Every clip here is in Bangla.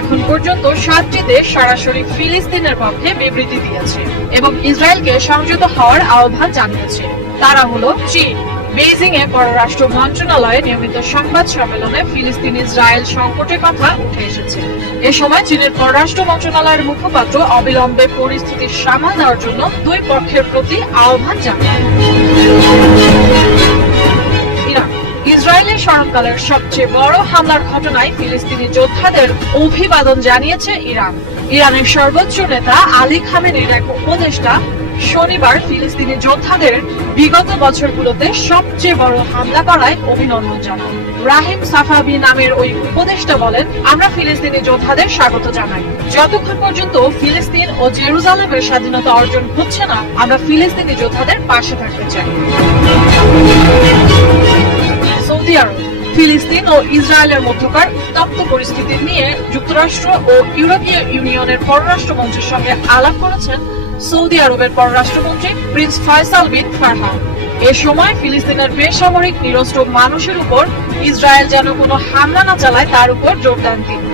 এখন পর্যন্ত 7টি দেশ সরাসরি ফিলিস্তিনের পক্ষে বিবৃতি দিয়েছে এবং ইসরায়েলকে সংযত হওয়ার আহ্বান জানিয়েছে। তারা হলো চীন। বেইজিং এ পররাষ্ট্র মন্ত্রণালয়ে নিয়মিত সংবাদ সম্মেলনে ফিলিস্তিন ইসরায়েল সংকটের কথা উঠে এসেছে। এ সময় চীনের পররাষ্ট্র মন্ত্রণালয়ের মুখপাত্র অবিলম্বে পরিস্থিতি সামাল দেওয়ার জন্য দুই পক্ষের প্রতি আহ্বান জানান। ইসরায়েলের স্মরণকালের সবচেয়ে বড় হামলার ঘটনায় ফিলিস্তিনি যোদ্ধাদের অভিবাদন জানিয়েছে ইরান। ইরানের সর্বোচ্চ নেতা আলী খামেনির এক উপদেষ্টা শনিবার ফিলিস্তিনি যোদ্ধাদের বিগত বছরগুলোতে সবচেয়ে বড় হামলা করায় অভিনন্দন জানান। রাহিম সাফাবি নামের ওই উপদেষ্টা বলেন, আমরা ফিলিস্তিনি যোদ্ধাদের স্বাগত জানাই। যতক্ষণ পর্যন্ত ফিলিস্তিন ও জেরুজালেমের স্বাধীনতা অর্জন হচ্ছে না, আমরা ফিলিস্তিনি যোদ্ধাদের পাশে থাকতে চাই। সৌদি আরব। ফিলিস্তিন ও ইসরায়েলের মধ্যকার উত্তপ্ত পরিস্থিতি নিয়ে যুক্তরাষ্ট্র ও ইউরোপীয় ইউনিয়নের পররাষ্ট্রমন্ত্রীর সঙ্গে আলাপ করেছেন সৌদি আরবের পররাষ্ট্রমন্ত্রী প্রিন্স ফয়সাল বিন ফারহান। এ সময় ফিলিস্তিনের বেসামরিক নিরস্ত্র মানুষের উপর ইসরায়েল যেন কোনো হামলা না চালায় তার উপর জোর দেন তিনি।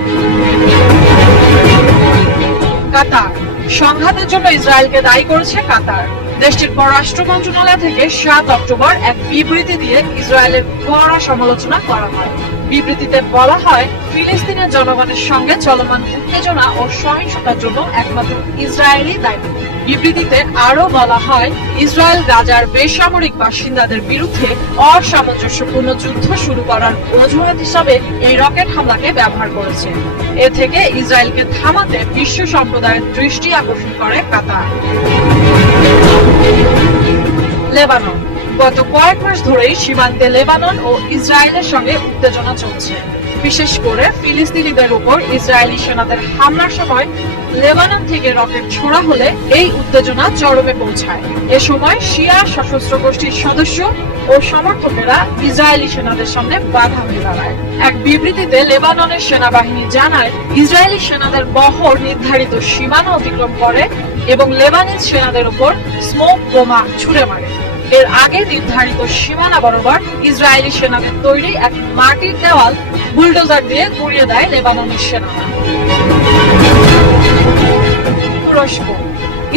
কাতার। সংঘাতের জন্য ইসরায়েলকে দায়ী করেছে কাতার। দেশটির পররাষ্ট্র মন্ত্রণালয় থেকে 7 অক্টোবর এক বিবৃতি দিয়ে ইসরায়েলের কড়া সমালোচনা করা হয়। বিবৃতিতে বলা হয়, ফিলিস্তিনের জনগণের সঙ্গে চলমান উত্তেজনা ও সহিংসতার জন্য একমাত্র ইসরায়েলই দায়ী। বিবৃতিতে আরো বলা হয়, ইসরায়েল গাজার বেসামরিক বাসিন্দাদের বিরুদ্ধে অসামঞ্জস্যপূর্ণ যুদ্ধ শুরু করার অজুহাত হিসাবে এই রকেট হামলাকে ব্যবহার করেছে। এ থেকে ইসরায়েলকে থামাতে বিশ্ব সম্প্রদায়ের দৃষ্টি আকর্ষণ করে কাতার। লেবানন। গত কয়েক মাস ধরেই সীমান্তে লেবানন ও ইসরায়েলের সঙ্গে উত্তেজনা চলছে। বিশেষ করে ফিলিস্তিনিদের উপর ইসরায়েলি সেনাদের হামলার সময় লেবানন থেকে রকেট ছোড়া হলে এই উত্তেজনা চরমে পৌঁছায়। এ সময় শিয়া সশস্ত্র গোষ্ঠীর সদস্য ও সমর্থকেরা ইসরায়েলি সেনাদের সামনে বাধা হয়ে দাঁড়ায়। এক বিবৃতিতে লেবাননের সেনাবাহিনী জানায়, ইসরায়েলি সেনাদের বহর নির্ধারিত সীমানা অতিক্রম করে এবং লেবানিজ সেনাদের উপর স্মোক বোমা ছুড়ে মারে। এর আগে নির্ধারিত সীমানা বরাবর ইসরায়েলি সেনাদের তৈরি এক মাটির দেওয়াল বুলডোজার দিয়ে গুঁড়িয়ে দেয় লেবাননের সেনারা। তুরস্ক।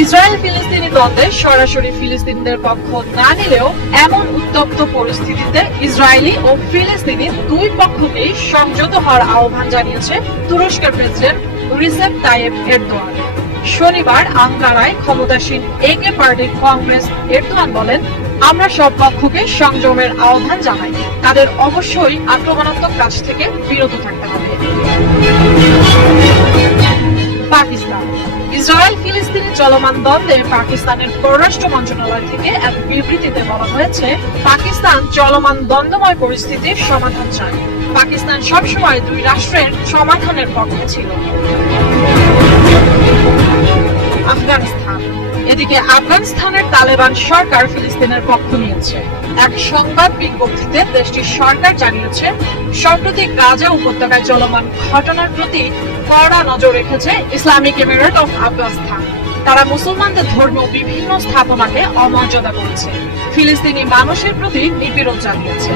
ইসরায়েল ফিলিস্তিনি দ্বন্দ্বে সরাসরি ফিলিস্তিনিদের পক্ষ না নিলেও এমন উত্তপ্ত পরিস্থিতিতে ইসরায়েলি ও ফিলিস্তিনি দুই পক্ষকেই সংযত হওয়ার আহ্বান জানিয়েছে তুরস্কের প্রেসিডেন্ট রিসেপ তাইয়েপ এরদোয়ান। শনিবার আঙ্কারায় ক্ষমতাসীন একে পার্টির কংগ্রেস এরদোয়ান বলেন, আমরা সব পক্ষকে সংযমের আহ্বান জানাই। তাদের অবশ্যই আক্রমণাত্মক কাজ থেকে বিরত থাকতে হবে। পাকিস্তান। ইসরায়েল ফিলিস্তিনি চলমান দ্বন্দ্বে পাকিস্তানের পররাষ্ট্র মন্ত্রণালয় থেকে এক বিবৃতিতে বলা হয়েছে, পাকিস্তান চলমান দ্বন্দ্বময় পরিস্থিতির সমাধান চায়। পাকিস্তান সবসময় দুই রাষ্ট্রের সমাধানের পক্ষে ছিল। আফগানিস্তান। এদিকে আফগানিস্তানের তালেবান সরকার ফিলিস্তিনের পক্ষ নিয়েছে। এক সংবাদ বিজ্ঞপ্তিতে দেশটির সরকার জানিয়েছে, সম্প্রতি গাজা উপত্যকায় চলমান ঘটনার প্রতি কড়া নজর রেখেছে ইসলামিক এমিরেট অফ আফগানিস্তান। তারা মুসলমানদের ধর্মীয় বিভিন্ন স্থাপনাকে অমর্যাদা করেছে, ফিলিস্তিনি মানুষের প্রতি নিপীড়ন চালিয়েছে।